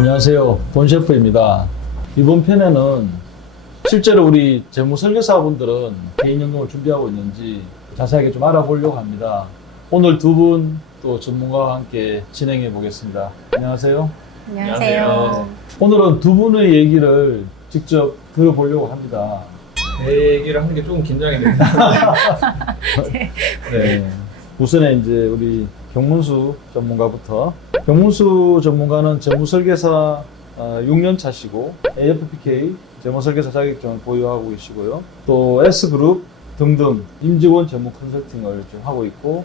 안녕하세요. 돈 셰프입니다. 이번 편에는 실제로 우리 재무설계사분들은 개인연금을 준비하고 있는지 자세하게 좀 알아보려고 합니다. 오늘 두 분 또 전문가와 함께 진행해 보겠습니다. 안녕하세요. 안녕하세요. 오늘은 두 분의 얘기를 직접 들어보려고 합니다. 제 얘기를 하는 게 조금 긴장이 됩니다. 네. 우선에 이제 우리 경문수 전문가부터. 경문수 전문가는 재무설계사 6년 차시고 AFPK 재무설계사 자격증을 보유하고 계시고요. 또 S그룹 등등 임직원 재무 컨설팅을 좀 하고 있고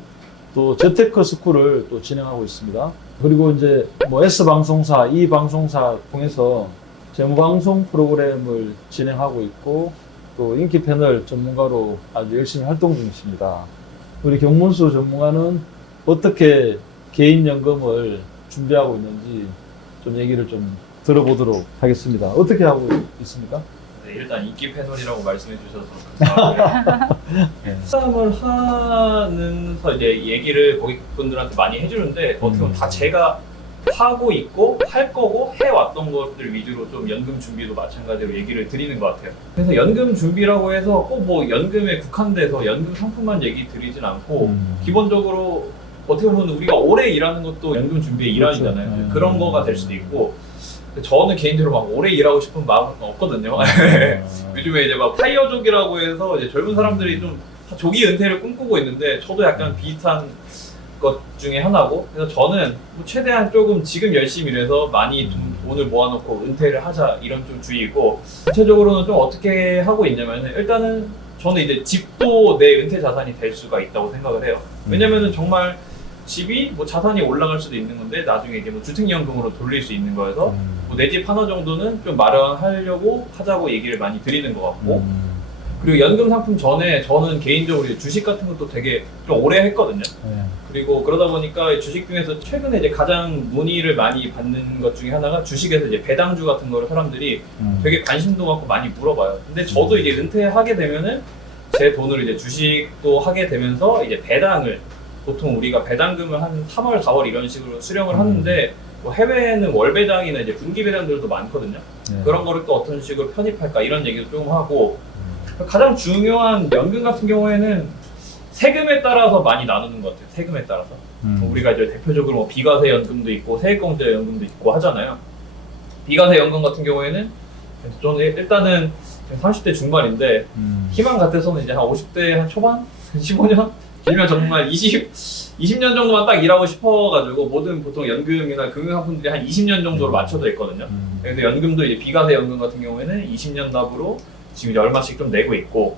또 재테크 스쿨을 또 진행하고 있습니다. 그리고 이제 뭐 S방송사, E방송사 통해서 재무방송 프로그램을 진행하고 있고 또 인기 패널 전문가로 아주 열심히 활동 중이십니다. 우리 경문수 전문가는 어떻게 개인연금을 준비하고 있는지 좀 얘기를 좀 들어보도록 하겠습니다. 어떻게 하고 있습니까? 네, 일단 인기 패널이라고 말씀해 주셔서 감사하고요. 네. 상담을 하면서 이제 얘기를 고객분들한테 많이 해주는데 어떻게 보면 다 제가 하고 있고 할 거고 해왔던 것들 위주로 좀 연금 준비도 마찬가지로 얘기를 드리는 것 같아요. 그래서 연금 준비라고 해서 꼭 뭐 연금에 국한돼서 연금 상품만 얘기 드리진 않고 기본적으로 어떻게 보면 우리가 오래 일하는 것도 연금 준비의 그렇죠. 일환이잖아요. 그런 거가 될 수도 있고 저는 개인적으로 막 오래 일하고 싶은 마음은 없거든요. 요즘에 이제 막 파이어족이라고 해서 이제 젊은 사람들이 좀 조기 은퇴를 꿈꾸고 있는데 저도 약간 비슷한 것 중에 하나고 그래서 저는 뭐 최대한 조금 지금 열심히 일해서 많이 좀 돈을 모아놓고 은퇴를 하자 이런 좀 주의고 구체적으로는 좀 어떻게 하고 있냐면은 일단은 저는 이제 집도 내 은퇴 자산이 될 수가 있다고 생각을 해요. 왜냐면은 정말 집이 뭐 자산이 올라갈 수도 있는 건데 나중에 이제 뭐 주택연금으로 돌릴 수 있는 거여서 뭐 내 집 하나 정도는 좀 마련하려고 하자고 얘기를 많이 드리는 것 같고 그리고 연금 상품 전에 저는 개인적으로 이제 주식 같은 것도 되게 좀 오래 했거든요. 그리고 그러다 보니까 주식 중에서 최근에 이제 가장 문의를 많이 받는 것 중에 하나가 주식에서 이제 배당주 같은 거를 사람들이 되게 관심도 갖고 많이 물어봐요. 근데 저도 이제 은퇴하게 되면은 제 돈으로 이제 주식도 하게 되면서 이제 배당을 보통 우리가 배당금을 한 3월, 4월 이런 식으로 수령을 하는데 뭐 해외에는 월 배당이나 이제 분기 배당들도 많거든요. 그런 거를 또 어떤 식으로 편입할까 이런 얘기도 조금 하고 가장 중요한 연금 같은 경우에는 세금에 따라서 많이 나누는 것 같아요. 세금에 따라서. 우리가 이제 대표적으로 뭐 비과세 연금도 있고 세액공제 연금도 있고 하잖아요. 비과세 연금 같은 경우에는 저는 일단은 30대 중반인데 희망 같아서는 이제 한 50대 한 초반? 15년? 길면 정말 20년 정도만 딱 일하고 싶어가지고 모든 보통 연금이나 금융상품들이 한 20년 정도로 맞춰져 있거든요. 그래서 연금도 이제 비과세 연금 같은 경우에는 20년 납으로 지금 이제 얼마씩 좀 내고 있고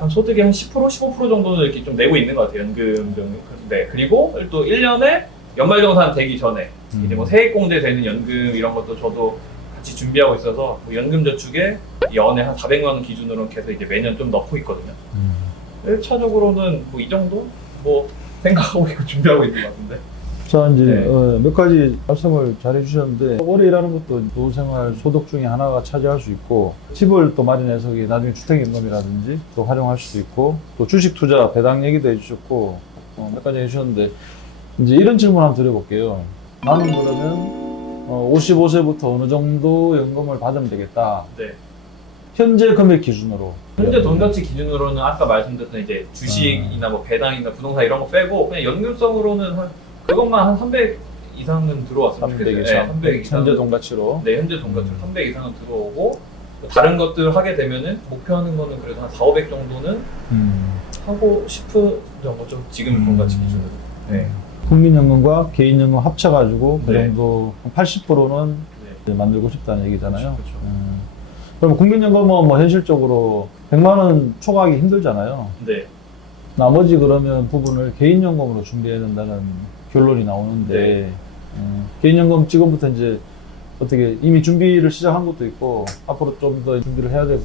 한 소득의 한 10%, 15% 정도는 이렇게 좀 내고 있는 것 같아요. 연금. 네. 그리고 또 1년에 연말정산 되기 전에 이제 뭐 세액공제 되는 연금 이런 것도 저도 같이 준비하고 있어서 뭐 연금저축에 연에 한 400만 원 기준으로 계속 이제 매년 좀 넣고 있거든요. 1차적으로는 뭐 이 정도? 뭐 생각하고 있고 준비하고 있는 것 같은데. 자, 이제 네. 몇 가지 말씀을 잘 해주셨는데 오래 일하는 것도 노후생활 소득 중에 하나가 차지할 수 있고 집을 또 마련해서 나중에 주택연금이라든지 또 활용할 수도 있고 또 주식 투자 배당 얘기도 해주셨고 몇 가지 해주셨는데 이제 이런 질문 한번 드려볼게요. 나는 그러면 55세부터 어느 정도 연금을 받으면 되겠다. 네. 현재 금액 기준으로. 현재 돈 가치 기준으로는 아까 말씀드렸던 이제 주식이나 뭐 배당이나 부동산 이런 거 빼고 그냥 연금성으로는 그것만 한 300 이상은 들어왔으면 300 좋겠어요. 이상. 네, 300 이상. 현재 돈 가치로. 네, 현재 돈 가치로 300 이상은 들어오고 다른 것들 하게 되면은 목표하는 거는 그래도 한 4, 500 정도는 하고 싶은 정도죠. 지금 돈 가치 기준으로. 네. 국민연금과 개인연금 합쳐가지고 그 네. 정도 80%는 네. 만들고 싶다는 얘기잖아요. 그렇죠. 그럼 국민연금은 뭐 현실적으로 100만 원 초과하기 힘들잖아요. 네. 나머지 그러면 부분을 개인연금으로 준비해야 된다는 결론이 나오는데 네. 개인연금 지금부터 이제 어떻게 이미 준비를 시작한 것도 있고 앞으로 좀 더 준비를 해야 될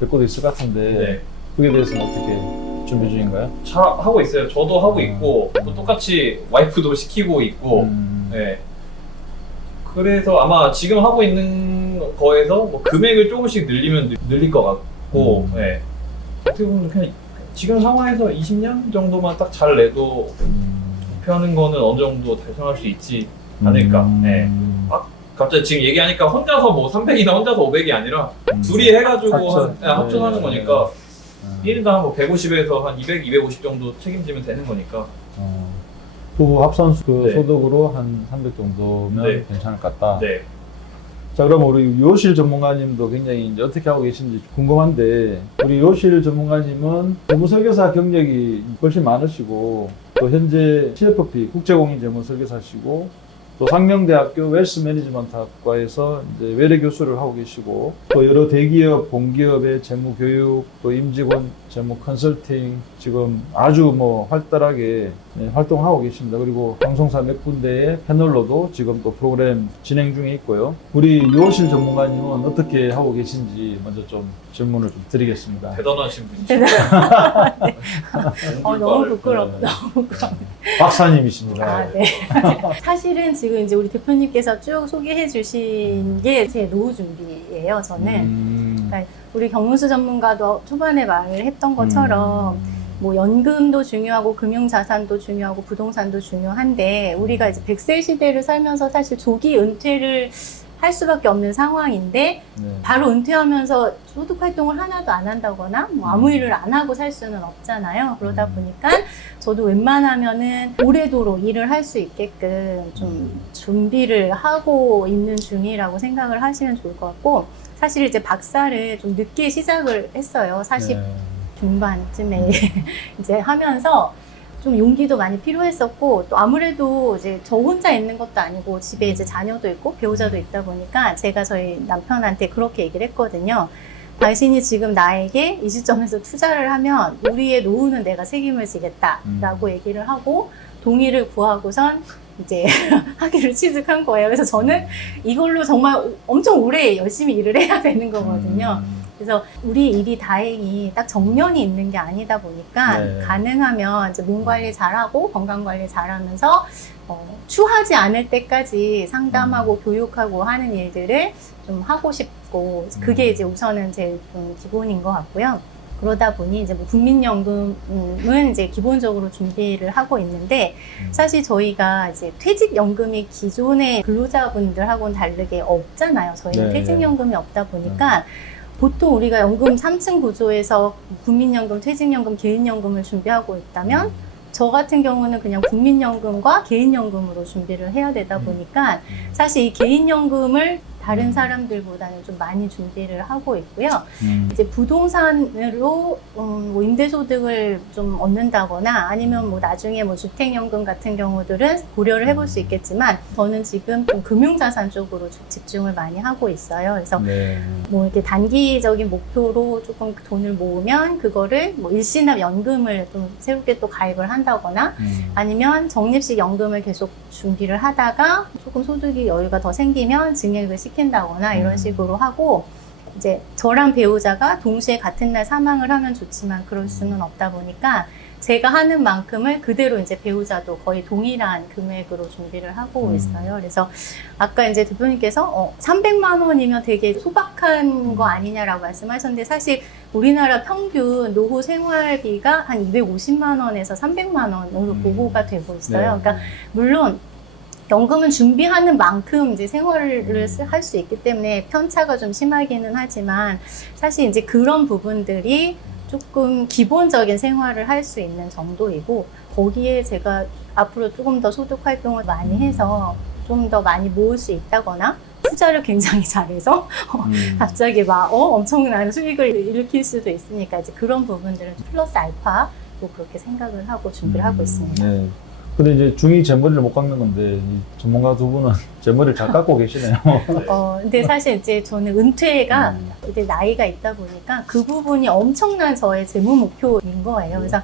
것도 있을 것 같은데 네. 그게 대해서는 어떻게 준비 중인가요? 잘 하고 있어요. 저도 하고 있고 또 똑같이 와이프도 시키고 있고. 네. 그래서 아마 지금 하고 있는 거에서 뭐 금액을 조금씩 늘리면 늘릴 것 같고, 네. 어떻게 보면 그냥 지금 상황에서 20년 정도만 딱 잘 내도 목표하는 거는 어느 정도 달성할 수 있지 않을까. 네. 갑자기 지금 얘기하니까 혼자서 뭐 300이나 혼자서 500이 아니라 둘이 해가지고 합쳐하는 거니까 1인당 뭐 150에서 한 200, 250 정도 책임지면 되는 거니까. 부부 합산 그 네. 소득으로 한 300 정도면 네. 괜찮을 것 같다. 네. 자, 그럼 우리 요실 전문가님도 굉장히 이제 어떻게 하고 계신지 궁금한데, 우리 요실 전문가님은 재무설계사 경력이 훨씬 많으시고, 또 현재 CFP 국제공인 재무설계사시고, 또 상명대학교 웰스 매니지먼트 학과에서 이제 외래 교수를 하고 계시고, 또 여러 대기업, 공기업의 재무 교육, 또 임직원 재무 컨설팅 지금 아주 뭐 활달하게 활동하고 계십니다. 그리고 방송사 몇 군데의 패널로도 지금 또 프로그램 진행 중에 있고요. 우리 유호실 전문가님은 어떻게 하고 계신지 먼저 좀 질문을 좀 드리겠습니다. 대단하신 분이시죠. 너무 부끄럽다. 네. 너무 부끄럽다. 박사님이십니다. 아, 네. 사실은 지금 이제 우리 대표님께서 쭉 소개해 주신 게 제 노후 준비예요, 저는. 그러니까 우리 경문수 전문가도 초반에 말을 했던 것처럼 뭐 연금도 중요하고 금융자산도 중요하고 부동산도 중요한데 우리가 이제 100세 시대를 살면서 사실 조기 은퇴를 할 수밖에 없는 상황인데 네. 바로 은퇴하면서 소득 활동을 하나도 안 한다거나 뭐 아무 일을 안 하고 살 수는 없잖아요. 그러다 보니까 저도 웬만하면은 오래도록 일을 할 수 있게끔 좀 준비를 하고 있는 중이라고 생각을 하시면 좋을 것 같고, 사실 이제 박사를 좀 늦게 시작을 했어요. 40 네. 중반쯤에 이제 하면서 좀 용기도 많이 필요했었고, 또 아무래도 이제 저 혼자 있는 것도 아니고 집에 이제 자녀도 있고 배우자도 있다 보니까 제가 저희 남편한테 그렇게 얘기를 했거든요. 당신이 지금 나에게 이 시점에서 투자를 하면 우리의 노후는 내가 책임을 지겠다라고 얘기를 하고 동의를 구하고선 이제 학위를 취득한 거예요. 그래서 저는 이걸로 정말 엄청 오래 열심히 일을 해야 되는 거거든요. 그래서 우리 일이 다행히 딱 정년이 있는 게 아니다 보니까 네. 가능하면 이제 몸 관리 잘하고 건강 관리 잘하면서 추하지 않을 때까지 상담하고 교육하고 하는 일들을 좀 하고 싶고, 그게 이제 우선은 제일 좀 기본인 것 같고요. 그러다 보니 이제 뭐 국민연금은 이제 기본적으로 준비를 하고 있는데, 사실 저희가 이제 퇴직연금이 기존의 근로자분들하고는 다르게 없잖아요. 저희는 네. 퇴직연금이 없다 보니까 보통 우리가 연금 3층 구조에서 국민연금, 퇴직연금, 개인연금을 준비하고 있다면 저 같은 경우는 그냥 국민연금과 개인연금으로 준비를 해야 되다 보니까 사실 이 개인연금을 다른 사람들보다는 좀 많이 준비를 하고 있고요. 이제 부동산으로 뭐 임대소득을 좀 얻는다거나 아니면 뭐 나중에 뭐 주택연금 같은 경우들은 고려를 해볼 수 있겠지만, 저는 지금 좀 금융자산 쪽으로 집중을 많이 하고 있어요. 그래서 네. 뭐 이렇게 단기적인 목표로 조금 돈을 모으면 그거를 뭐 일시납 연금을 좀 새롭게 또 가입을 한다거나 아니면 적립식 연금을 계속 준비를 하다가 조금 소득이 여유가 더 생기면 증액을 시킨다거나 이런 식으로 하고, 이제 저랑 배우자가 동시에 같은 날 사망을 하면 좋지만 그럴 수는 없다 보니까 제가 하는 만큼을 그대로 이제 배우자도 거의 동일한 금액으로 준비를 하고 있어요. 그래서 아까 이제 대표님께서 300만 원이면 되게 소박한 거 아니냐라고 말씀하셨는데, 사실 우리나라 평균 노후 생활비가 한 250만 원에서 300만 원으로 보고가 되고 있어요. 네. 그러니까 물론 연금은 준비하는 만큼 이제 생활을 할 수 있기 때문에 편차가 좀 심하기는 하지만, 사실 이제 그런 부분들이 조금 기본적인 생활을 할 수 있는 정도이고, 거기에 제가 앞으로 조금 더 소득 활동을 많이 해서 좀 더 많이 모을 수 있다거나 투자를 굉장히 잘해서 갑자기 막 엄청난 수익을 일으킬 수도 있으니까 이제 그런 부분들은 플러스 알파로 그렇게 생각을 하고 준비를 하고 있습니다. 네. 근데 이제 중이 제 머리를 못 깎는 건데 이 전문가 두 분은 제 머리를 잘 깎고 계시네요. 근데 사실 이제 저는 은퇴가 이제 나이가 있다 보니까 그 부분이 엄청난 저의 재무 목표인 거예요. 그래서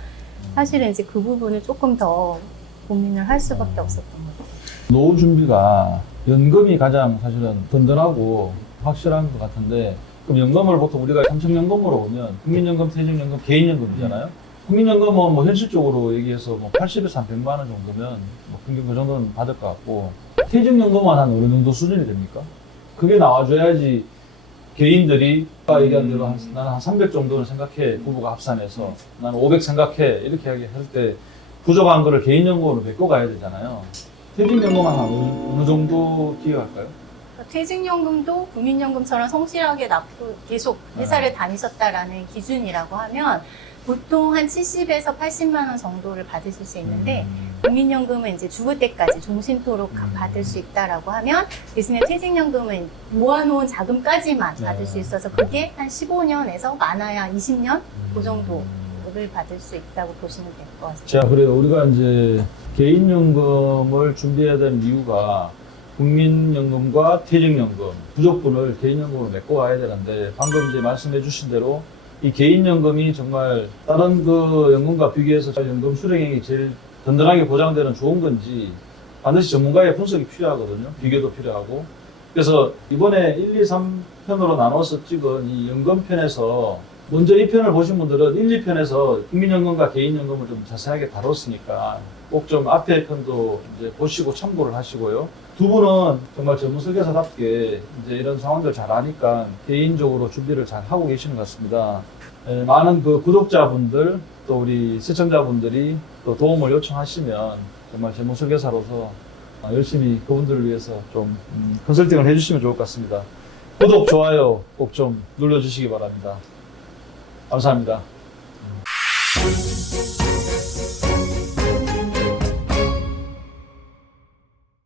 사실은 이제 그 부분을 조금 더 고민을 할 수밖에 없었던 것 같아요. 노후 준비가 연금이 가장 사실은 든든하고 확실한 것 같은데, 그럼 연금을 보통 우리가 삼성연금으로 보면 국민연금, 퇴직연금, 개인연금이잖아요. 국민연금은 뭐 현실적으로 얘기해서 뭐 80에서 한 100만 원 정도면 뭐 평균 그 정도는 받을 것 같고, 퇴직연금은 한 어느 정도 수준이 됩니까? 그게 나와줘야지 개인들이 아까 얘기한 대로 나는 한 300 정도는 생각해, 부부가 합산해서 나는 500 생각해 이렇게 할 때 부족한 거를 개인연금으로 메꿔 가야 되잖아요. 퇴직연금은 한 어느 정도 기여할까요? 퇴직연금도 국민연금처럼 성실하게 계속 회사를 다니셨다라는 기준이라고 하면 보통 한 70에서 80만 원 정도를 받으실 수 있는데 국민연금은 이제 죽을 때까지 종신토록 받을 수 있다라고 하면 대신에 퇴직연금은 모아놓은 자금까지만 받을 수 있어서 그게 한 15년에서 많아야 20년 그 정도를 받을 수 있다고 보시면 될 것 같습니다. 자, 그래요. 우리가 이제 개인연금을 준비해야 되는 이유가 국민연금과 퇴직연금, 부족분을 개인연금으로 메꿔 와야 되는데 방금 이제 말씀해 주신 대로 이 개인연금이 정말 다른 그 연금과 비교해서 연금 수령액이 제일 든든하게 보장되는 좋은 건지 반드시 전문가의 분석이 필요하거든요. 비교도 필요하고. 그래서 이번에 1, 2, 3편으로 나눠서 찍은 이 연금편에서 먼저 이 편을 보신 분들은 1, 2편에서 국민연금과 개인연금을 좀 자세하게 다뤘으니까 꼭 좀 앞에 편도 이제 보시고 참고를 하시고요. 두 분은 정말 전문 설계사답게 이제 이런 상황들 잘 아니까 개인적으로 준비를 잘 하고 계시는 것 같습니다. 많은 그 구독자분들 또 우리 시청자분들이 또 도움을 요청하시면 정말 전문 설계사로서 열심히 그분들을 위해서 좀 컨설팅을 해주시면 좋을 것 같습니다. 구독, 좋아요 꼭 좀 눌러주시기 바랍니다. 감사합니다.